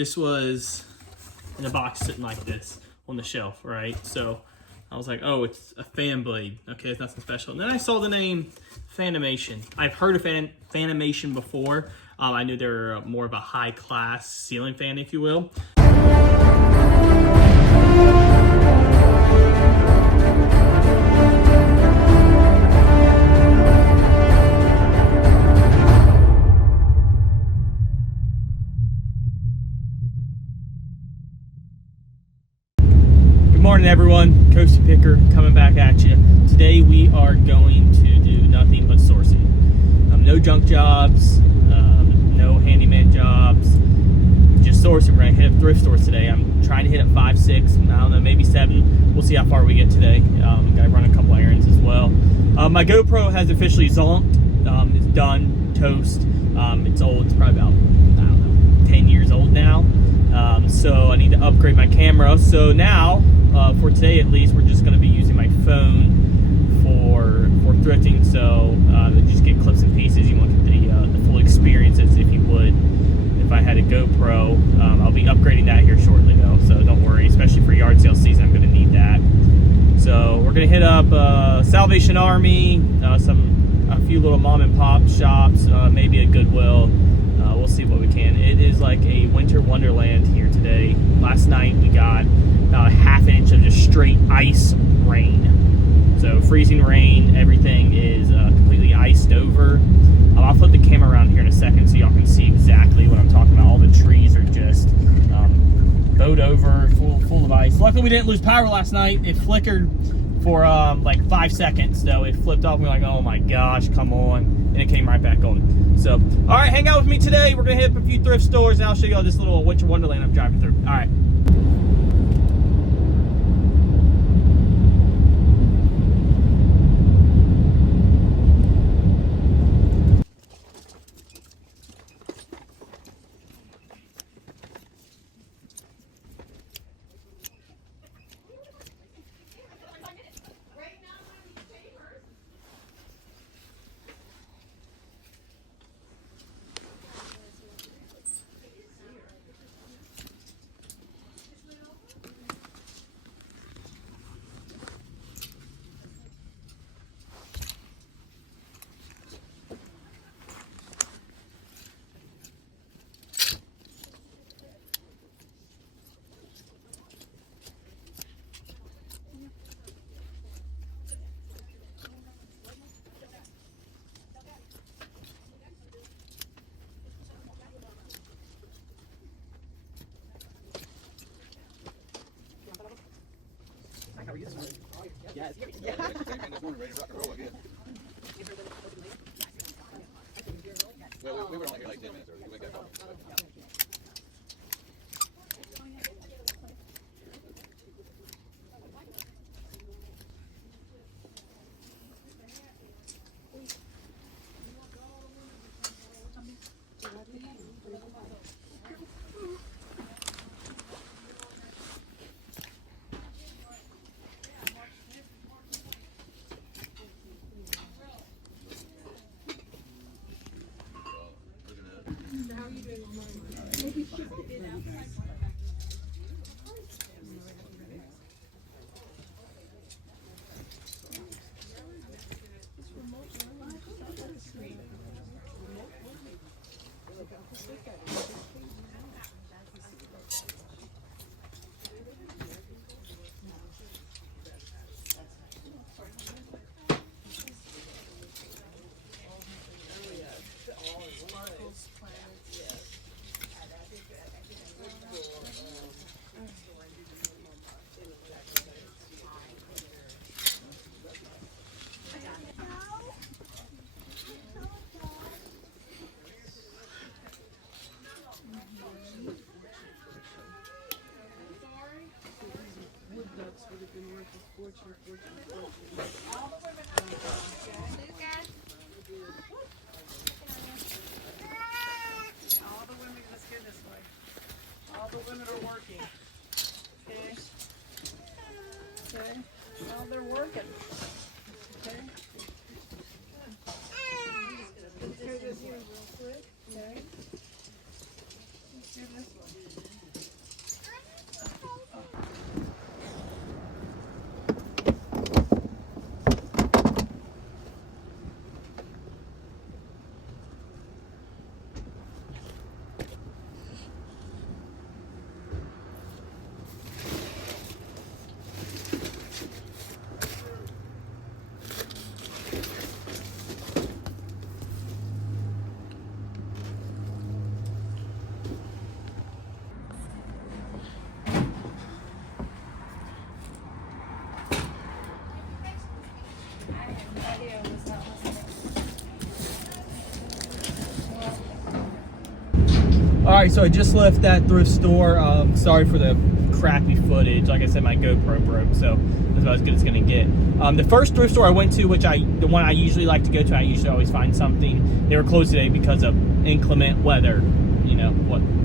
This was in a box sitting like this on the shelf, right? So I was like, oh, it's a fan blade. Okay, it's nothing special. And then I saw the name Fanimation. I've heard of Fanimation before. I knew they were more of a high-class ceiling fan, if you will. Good morning, everyone. Coasty Picker coming back at you. Today we are going to do nothing but sourcing. No junk jobs, no handyman jobs, just sourcing. We're gonna hit up thrift stores today. I'm trying to hit up 5, 6, I don't know, maybe 7. We'll see how far we get today. Gotta run a couple errands as well. My GoPro has officially zonked. It's done, toast. It's old. It's probably about, I don't know, 10 years old now. So I need to upgrade my camera. So now, for today at least, we're just going to be using my phone for thrifting. So just get clips and pieces. You won't get the full experience as if you would if I had a GoPro. I'll be upgrading that here shortly though, so don't worry. Especially for yard sale season, I'm going to need that. So we're going to hit up Salvation Army, a few little mom and pop shops, maybe a Goodwill. We'll see what we can. It is like a winter wonderland here today. Last night we got about a ½ inch of just straight ice rain. So freezing rain, everything is completely iced over. I'll flip the camera around here in a second so y'all can see exactly what I'm talking about. All the trees are just bowed over, full of ice. Luckily we didn't lose power last night. It flickered for like 5 seconds, though. It flipped off. We're like, oh my gosh, come on. And it came right back on. So, all right, hang out with me today. We're going to hit up a few thrift stores, and I'll show you all this little winter wonderland I'm driving through. All right. Well, we were only here like 10 minutes. We got coffee. All the women, let's get this way. All the women are working. Okay. Okay. Well, they're working. Okay. Let's do this here real quick. Okay. Let's do this one. Alright, so I just left that thrift store. Sorry for the crappy footage. Like I said, my GoPro broke, so that's about as good as it's gonna get. The first thrift store I went to, the one I usually like to go to, I usually always find something. They were closed today because of inclement weather. You know,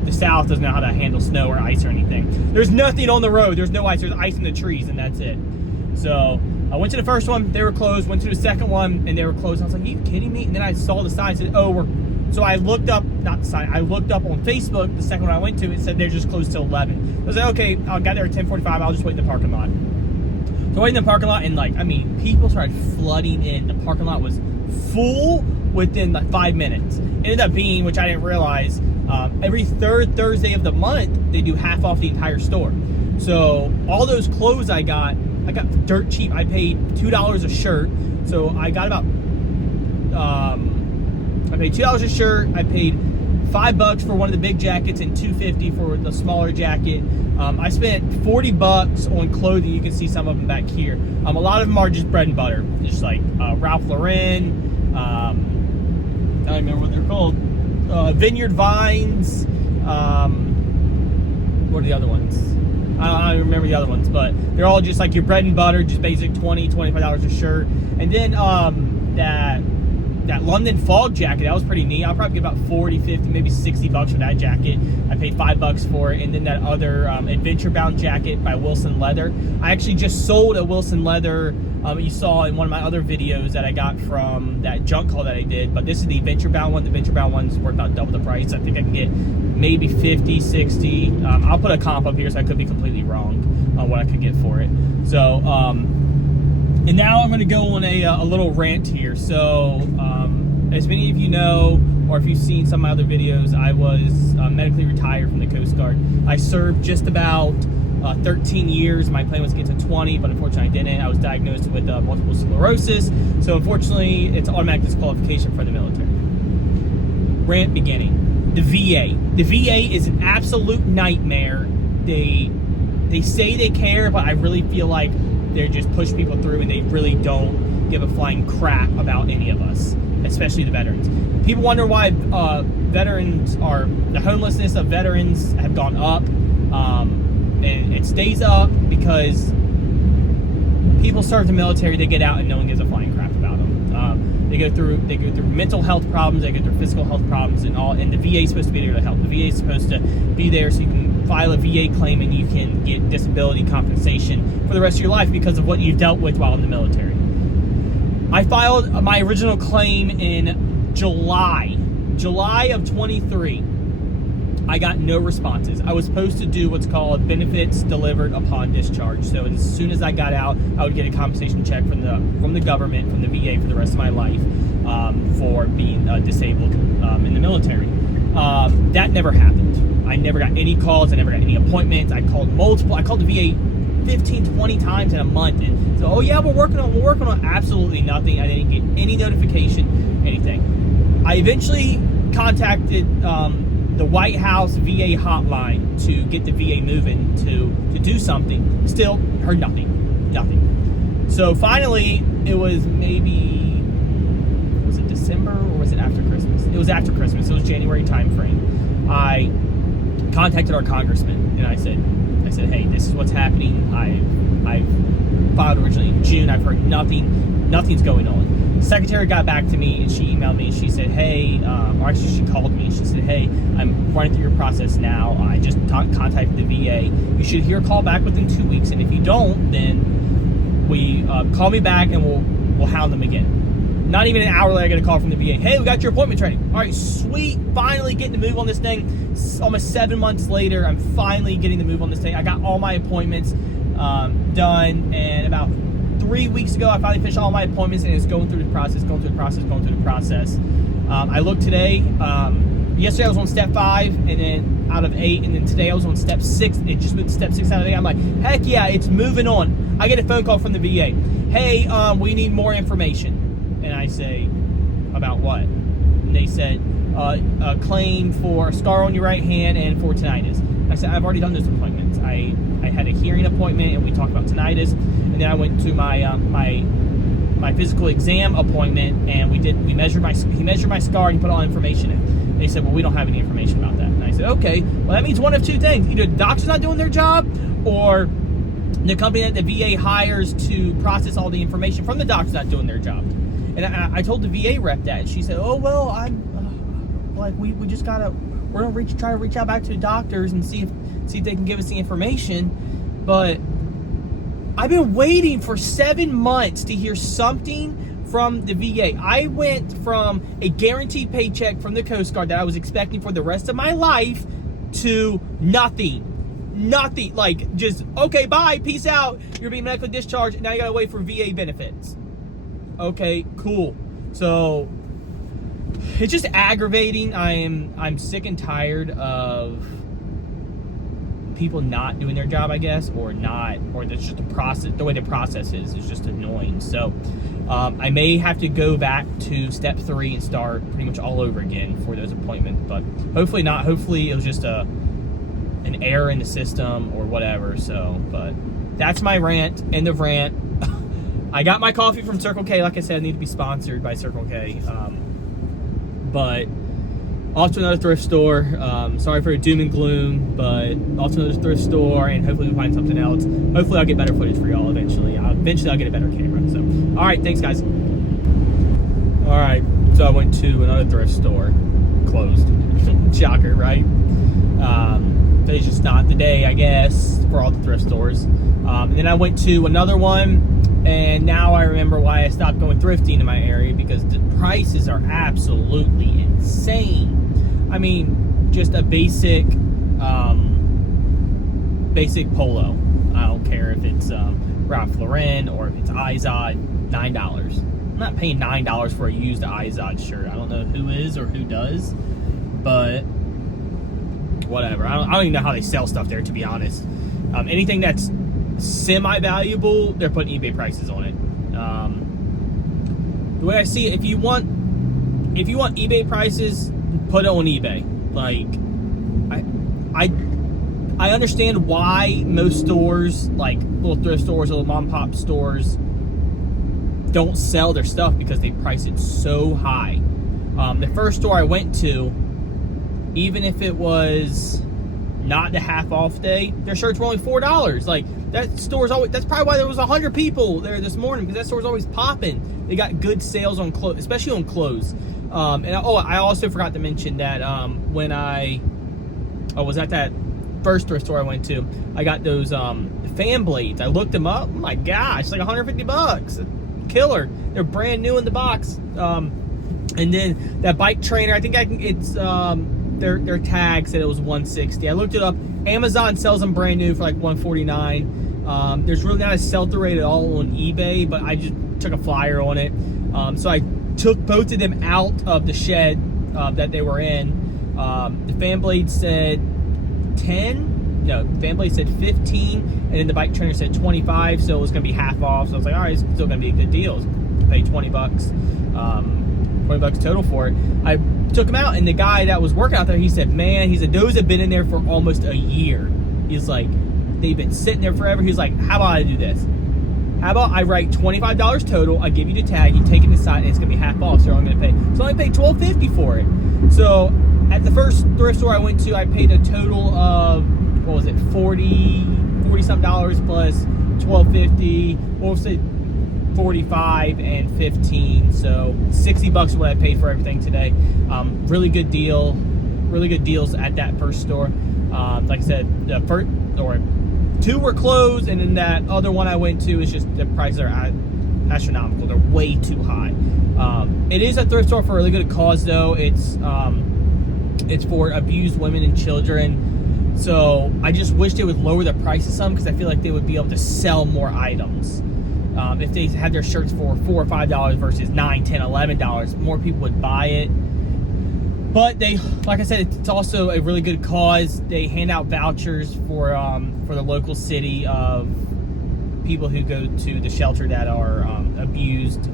the South doesn't know how to handle snow or ice or anything. There's nothing on the road. There's no ice. There's ice in the trees, and that's it. So I went to the first one. They were closed. Went to the second one, and they were closed. I was like, are you kidding me? And then I saw the sign. Said, oh, so I looked up, not the sign, I looked up on Facebook, the second one I went to, it said they're just closed till 11. I was like, okay, I got there at 10:45, I'll just wait in the parking lot. So I waited in the parking lot, and like, I mean, people started flooding in. The parking lot was full within like 5 minutes. It ended up being, which I didn't realize, every third Thursday of the month, they do half off the entire store. So all those clothes I got dirt cheap. I paid $2 a shirt. So I got about, I paid $2 a shirt. I paid $5 for one of the big jackets and $2.50 for the smaller jacket. I spent $40 on clothing. You can see some of them back here. A lot of them are just bread and butter, just like Ralph Lauren. I don't remember what they're called. Vineyard Vines. What are the other ones? I don't remember the other ones, but they're all just like your bread and butter, just basic $20, $25 a shirt. And then that London fog jacket, that was pretty neat. I'll probably get about 40, 50, maybe $60 for that jacket. I paid $5 for it. And then that other Adventure Bound jacket by Wilson Leather. I actually just sold a Wilson Leather. You saw in one of my other videos that I got from that junk haul that I did. But this is the Adventure Bound one. The Adventure Bound one's worth about double the price. I think I can get maybe 50, 60. I'll put a comp up here, so I could be completely wrong on what I could get for it. So, and now I'm going to go on a little rant here. So, as many of you know, or if you've seen some of my other videos, I was medically retired from the Coast Guard. I served just about 13 years. My plan was to get to 20, but unfortunately I didn't. I was diagnosed with multiple sclerosis. So unfortunately, it's automatic disqualification for the military. Rant beginning. The VA. The VA is an absolute nightmare. They say they care, but I really feel like they just push people through, and they really don't give a flying crap about any of us, especially the veterans. People wonder why the homelessness of veterans have gone up, and it stays up because people serve the military, they get out, and no one gives a flying crap about them. They go through mental health problems, they go through physical health problems, and the VA is supposed to be there to help. The VA is supposed to be there so you can file a VA claim and you can get disability compensation for the rest of your life because of what you've dealt with while in the military. I filed my original claim in July of 23. I got no responses. I was supposed to do what's called benefits delivered upon discharge. So as soon as I got out, I would get a compensation check from the government, from the VA, for the rest of my life for being disabled in the military. That never happened. I never got any calls. I never got any appointments. I called the VA 15, 20 times in a month, and so, oh yeah, we're working on absolutely nothing. I didn't get any notification, anything. I eventually contacted the White House VA hotline to get the VA moving to do something. Still heard nothing. So finally, it was was it December or was it after Christmas? It was after Christmas. It was January time frame. I contacted our congressman and I said, hey, this is what's happening. I filed originally in June. I've heard nothing's going on. The secretary got back to me and she emailed me. She said, hey, or actually she called me. She said, hey, I'm running through your process now. I just contacted the VA. You should hear a call back within 2 weeks. And if you don't, then call me back and we'll hound them again. Not even an hour later, I get a call from the VA. Hey, we got your appointment training. All right, sweet. Finally getting to move on this thing. Almost 7 months later, I'm finally getting to move on this thing. I got all my appointments done, and about 3 weeks ago, I finally finished all my appointments, and it's going through the process. I looked today. Yesterday I was on step 5, and then out of 8, and then today I was on step 6. It just moved to step 6 out of 8. I'm like, heck yeah, it's moving on. I get a phone call from the VA. Hey, we need more information. And I say, about what? And they said, a claim for a scar on your right hand and for tinnitus. I said, I've already done those appointments. I had a hearing appointment and we talked about tinnitus, and then I went to my my physical exam appointment, and he measured my scar and put all information in. They said, well, we don't have any information about that. And I said, okay, well, that means one of two things. Either the doctor's not doing their job, or the company that the VA hires to process all the information from the doctor's not doing their job. And I told the VA rep that, and she said, oh, well, I'm like, we're going to try to reach out back to the doctors and see if they can give us the information. But I've been waiting for 7 months to hear something from the VA. I went from a guaranteed paycheck from the Coast Guard that I was expecting for the rest of my life to nothing. Nothing. Like, just, okay, bye, peace out. You're being medically discharged, and now you gotta wait for VA benefits. Okay, cool. So it's just aggravating. I'm sick and tired of people not doing their job, I guess, or that's just the process. The way the process is just annoying. So I may have to go back to step 3 and start pretty much all over again for those appointments, but hopefully not. Hopefully it was just an error in the system or whatever. So, but that's my rant. End of rant. I got my coffee from Circle K. Like I said, I need to be sponsored by Circle K. But off to another thrift store. Sorry for the doom and gloom, but off to another thrift store, and hopefully we'll find something else. Hopefully I'll get better footage for y'all eventually. Eventually I'll get a better camera. So, all right, thanks guys. All right, so I went to another thrift store, closed. Shocker, right? Today's just not the day, I guess, for all the thrift stores. And then I went to another one, and now I remember why I stopped going thrifting in my area, because the prices are absolutely insane. I mean, just a basic polo. I don't care if it's Ralph Lauren or if it's Izod, $9. I'm not paying $9 for a used Izod shirt. I don't know who is or who does, but whatever. I don't even know how they sell stuff there, to be honest. Anything that's semi-valuable, they're putting eBay prices on it. The way I see it, if you want eBay prices, put it on eBay. Like, I understand why most stores, like little thrift stores, little mom and pop stores, don't sell their stuff, because they price it so high. The first store I went to, even if it was not the half off day, their shirts were only $4. Like, that store's always, that's probably why there was 100 people there this morning, because that store's always popping. They got good sales on clothes, especially on clothes. I also forgot to mention that when I was at that first thrift store I went to, I got those fan blades. I looked them up. Oh my gosh, like $150. Killer. They're brand new in the box. And then that bike trainer, I think it's their tag said it was $160. I looked it up. Amazon sells them brand new for like $149. There's really not a sell-through rate at all on eBay, but I just took a flyer on it. So I took both of them out of the shed that they were in. The fan blade said 10. No, the fan blade said 15, and then the bike trainer said 25. So it was gonna be half off. So I was like, all right, it's still gonna be a good deal. Pay $20. $20 total for it. I took them out, and the guy that was working out there, he said, man, he said, those have been in there for almost a year. He's like, they've been sitting there forever. He's like, how about I do this? How about I write $25 total, I give you the tag, you take it inside, and it's gonna be half off, so I'm gonna pay. So I only paid $12.50 for it. So at the first thrift store I went to, I paid a total of, what was it, $40 something dollars plus $12.50, what was it, 45 and 15, so $60 is what I paid for everything today. Really good deal, really good deals at that first store. Like I said, the first or two were closed, and then that other one I went to is just the prices are astronomical. They're way too high. It is a thrift store for a really good cause, though. It's for abused women and children. So I just wish they would lower the prices some, because I feel like they would be able to sell more items. If they had their shirts for $4 or $5 versus $9, $10, $11, more people would buy it. But they, like I said, it's also a really good cause. They hand out vouchers for the local city of people who go to the shelter that are abused,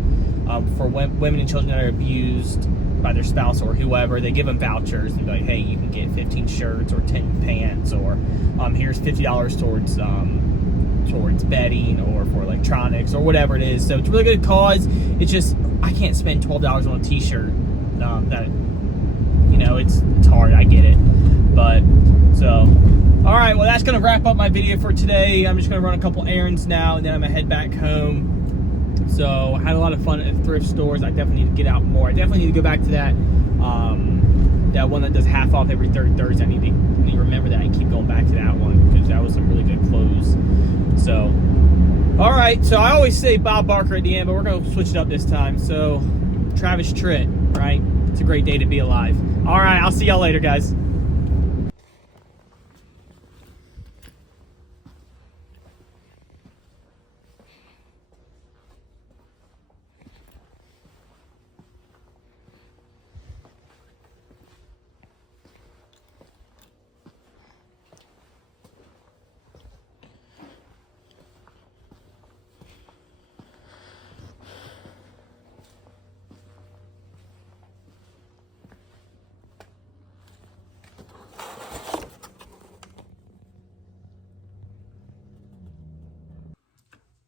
for women and children that are abused by their spouse or whoever. They give them vouchers and be like, hey, you can get 15 shirts or 10 pants, or here's $50 towards bedding or for electronics or whatever it is. So it's a really good cause. It's just, I can't spend $12 on a t-shirt. That, you know, it's hard, I get it. But so, all right, well, that's gonna wrap up my video for today. I'm just gonna run a couple errands now, and then I'm gonna head back home. So I had a lot of fun at thrift stores. I definitely need to get out more. I definitely need to go back to that that one that does half off every third Thursday. I need to remember that and keep going back to that one, because that was some really good clothes. So, all right, so I always say Bob Barker at the end, but we're gonna switch it up this time. So Travis Tritt, right? It's a great day to be alive. All right, I'll see y'all later, guys.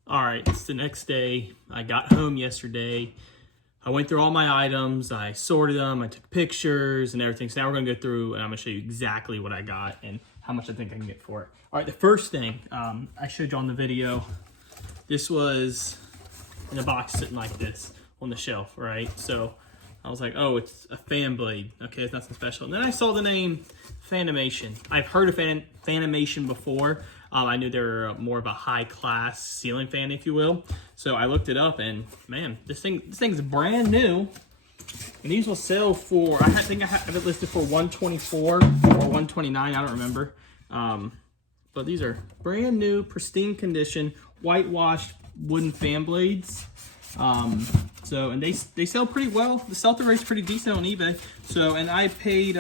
All right, it's the next day. I got home yesterday. I went through all my items. I sorted them. I took pictures and everything. So now we're going to go through and I'm going to show you exactly what I got and how much I think I can get for it. All right, the first thing I showed you on the video, this was in a box sitting like this on the shelf, right? So I was like, oh, it's a fan blade. Okay, it's nothing special. And then I saw the name Fanimation. I've heard of Fanimation before. I knew they were more of a high-class ceiling fan, if you will. So I looked it up, and man, this thing's brand new. And these will sell for, I think I have it listed for $124 or $129. I don't remember. But these are brand new, pristine condition, whitewashed wooden fan blades. So, and they sell pretty well. The sell-through rate's pretty decent on eBay. So, and I paid,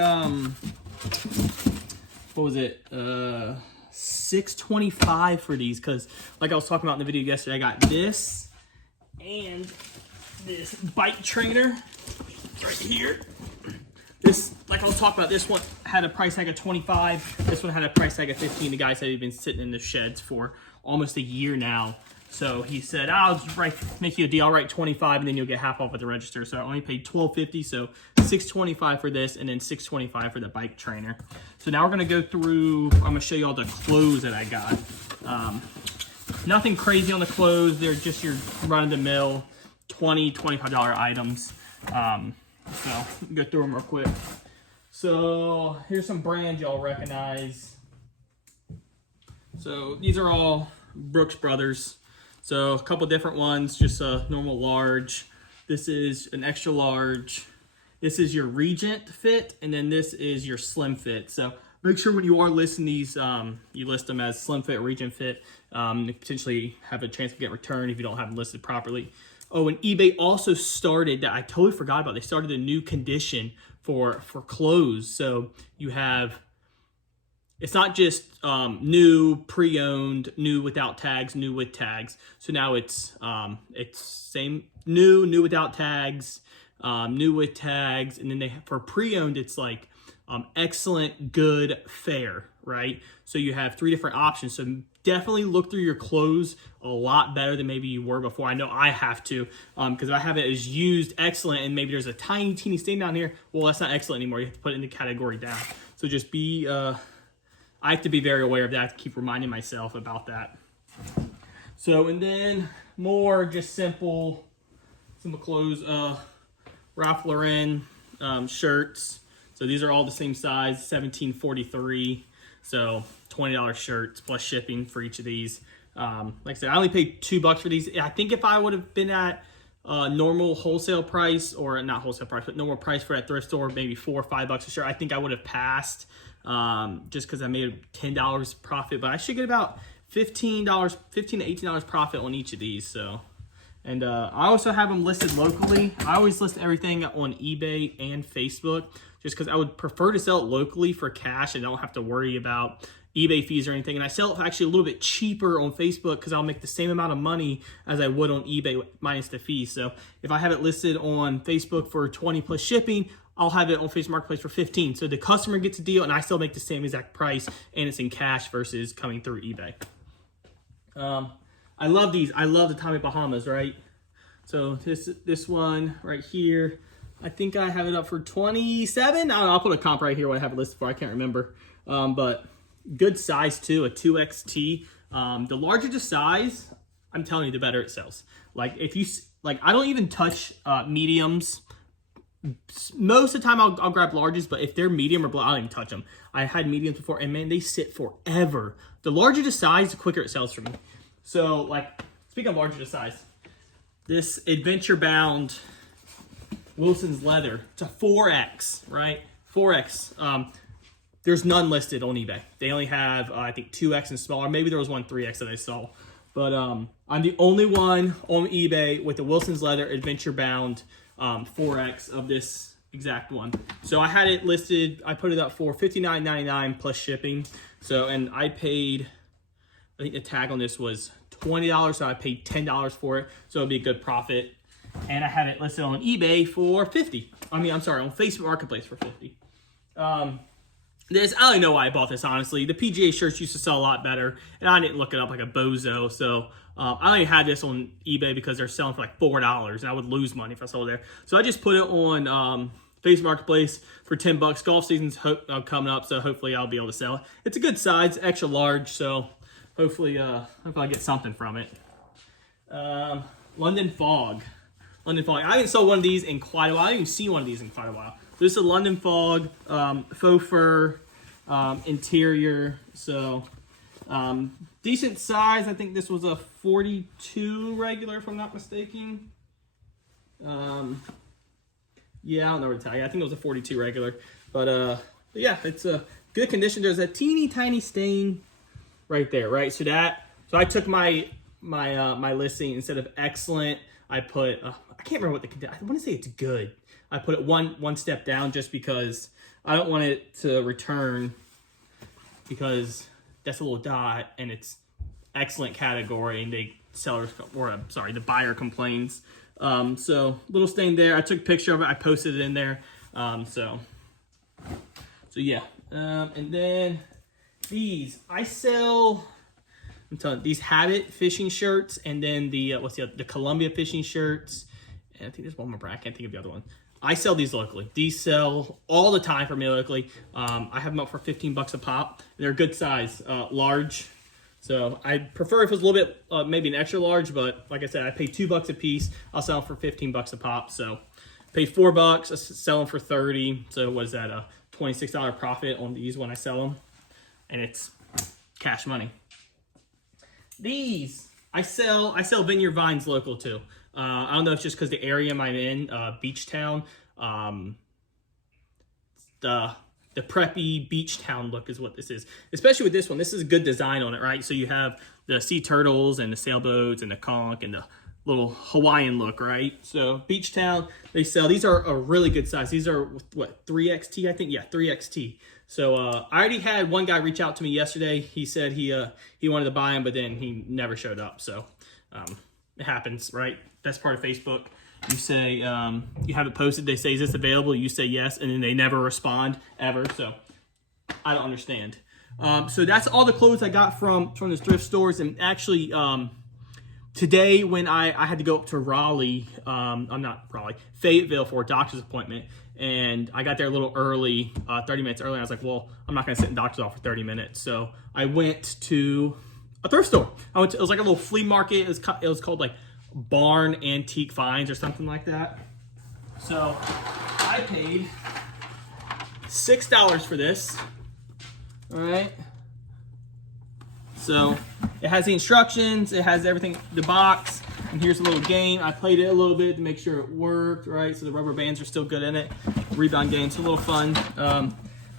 what was it? $6.25 for these, because like I was talking about in the video yesterday, I got this and this bike trainer right here. This, like I was talking about, this one had a price tag of $25. This one had a price tag of $15. The guy said he'd been sitting in the sheds for almost a year now. So he said, I'll just make you a deal. I'll write $25 and then you'll get half off at the register. So I only paid $12.50. So $6.25 for this and then $6.25 for the bike trainer. So now we're going to go through, I'm going to show you all the clothes that I got. Nothing crazy on the clothes. They're just your run-of-the-mill $20, $25 items. So go through them real quick. So here's some brands y'all recognize. So these are all Brooks Brothers. So a couple different ones, just a normal large. This is an extra large. This is your Regent fit, and then this is your Slim fit. So make sure when you are listing these, you list them as Slim fit, Regent fit. Potentially have a chance to get returned if you don't have them listed properly. Oh, and eBay also started, that I totally forgot about, they started a new condition for clothes. So you have, it's not just new, pre-owned, new without tags, new with tags. So now it's same new without tags, new with tags, and then they for pre-owned it's like excellent, good, fair, right? So you have 3 different options. So definitely look through your clothes a lot better than maybe you were before. I know I have to, because I have it as used, excellent, and maybe there's a tiny, teeny stain down here. Well, that's not excellent anymore. You have to put it in the category down. So just be, I have to be very aware of that. I have to keep reminding myself about that. So, and then more just simple clothes, Ralph Lauren shirts. So these are all the same size, 1743. So $20 shirts plus shipping for each of these. Like I said, I only paid $2 for these. I think if I would have been at normal wholesale price, or not wholesale price, but normal price for that thrift store, maybe $4 or $5 a shirt, I think I would have passed, just because I made $10 profit. But I should get about $15 to $18 profit on each of these. So, and I also have them listed locally. I always list everything on eBay and Facebook, just because I would prefer to sell it locally for cash and don't have to worry about eBay fees or anything. And I sell it actually a little bit cheaper on Facebook because I'll make the same amount of money as I would on eBay minus the fees. So if I have it listed on Facebook for 20 plus shipping, I'll have it on Facebook Marketplace for 15. So the customer gets a deal and I still make the same exact price, and it's in cash versus coming through eBay. I love these. I love the Tommy Bahamas, right? So this one right here, I think I have it up for 27. I don't know, I'll put a comp right here what I have it listed for. I can't remember. But good size too, a 2XT. The larger the size, I'm telling you, the better it sells. Like if you, like I don't even touch mediums. Most of the time I'll grab larges, but if they're medium or black, I don't even touch them. I had mediums before, and man, they sit forever. The larger the size, the quicker it sells for me. So, like, speaking of larger the size, this Adventure Bound Wilson's Leather, it's a 4X, right? 4X. There's none listed on eBay. They only have, I think, 2X and smaller. Maybe there was one 3X that I saw. But I'm the only one on eBay with the Wilson's Leather Adventure Bound 4X of this exact one. So I had it listed, I put it up for $59.99 plus shipping. So, and I paid, I think the tag on this was $20, so I paid $10 for it. So it'll be a good profit. And I have it listed on eBay for $50. I mean, I'm sorry, on Facebook Marketplace for $50. This, I don't know why I bought this, honestly. The PGA shirts used to sell a lot better, and I didn't look it up like a bozo. So I only had this on eBay because they're selling for like $4, and I would lose money if I sold it there. So I just put it on Facebook Marketplace for $10. Golf season's coming up, so hopefully I'll be able to sell it. It's a good size, extra large, so hopefully I get something from it. London Fog. London Fog. I haven't sold one of these in quite a while. I haven't even seen one of these in quite a while. This is a London Fog, faux fur interior. So decent size. I think this was a 42 regular, if I'm not mistaken. Yeah, I don't know what to tell you. I think it was a 42 regular. But yeah, it's a good condition. There's a teeny tiny stain right there, right? So I took my listing, instead of excellent, I put I can't remember what I want to say it's good. I put it one step down just because I don't want it to return, because that's a little dot and it's excellent category, and the buyer complains. So little stain there. I took a picture of it. I posted it in there. So yeah. And then these I sell. I'm telling you, these Habit fishing shirts, and then the Columbia fishing shirts, and I think there's one more brand. I can't think of the other one. I sell these locally. These sell all the time for me locally. I have them up for $15 a pop. They're good size, large. So I prefer if it was a little bit, maybe an extra large, but like I said, I pay $2 a piece. I'll sell them for $15 a pop. So paid $4, I sell them for $30. So what is that, a $26 profit on these when I sell them? And it's cash money. These, I sell Vineyard Vines local too. I don't know if it's just because the area I'm in, beach town, the preppy beach town look is what this is. Especially with this one, this is a good design on it, right? So you have the sea turtles and the sailboats and the conch and the little Hawaiian look, right? So beach town, they sell, these are a really good size. These are what, 3XT, I think? Yeah, 3XT. So I already had one guy reach out to me yesterday. He said he wanted to buy them, but then he never showed up. So it happens, right? That's part of Facebook. You say, you have it posted, they say, is this available? You say yes, and then they never respond ever. So I don't understand. So that's all the clothes I got from the thrift stores. And actually, today when I had to go up to Fayetteville for a doctor's appointment, and I got there a little early, 30 minutes early. I was like, well, I'm not going to sit in the doctor's office for 30 minutes. So I went to a thrift store. It was like a little flea market. It was called like Barn Antique Finds or something like that. So I paid $6 for this. All right. So it has the instructions, it has everything, the box, and here's a little game. I played it a little bit to make sure it worked, right? So the rubber bands are still good in it. Rebound game, it's a little fun.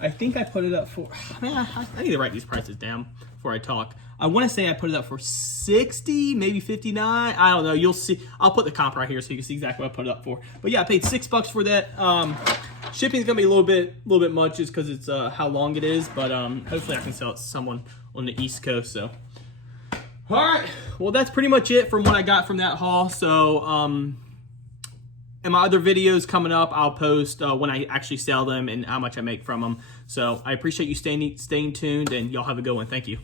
I think I put it up for, I need to write these prices down before I talk. I want to say I put it up for 60, maybe 59. I don't know. You'll see. I'll put the comp right here so you can see exactly what I put it up for. But yeah, I paid $6 for that. Shipping is gonna be a little bit much just because it's how long it is. But hopefully I can sell it to someone on the East Coast. So, all right. Well, that's pretty much it from what I got from that haul. So, in my other videos coming up, I'll post when I actually sell them and how much I make from them. So I appreciate you staying tuned, and y'all have a good one. Thank you.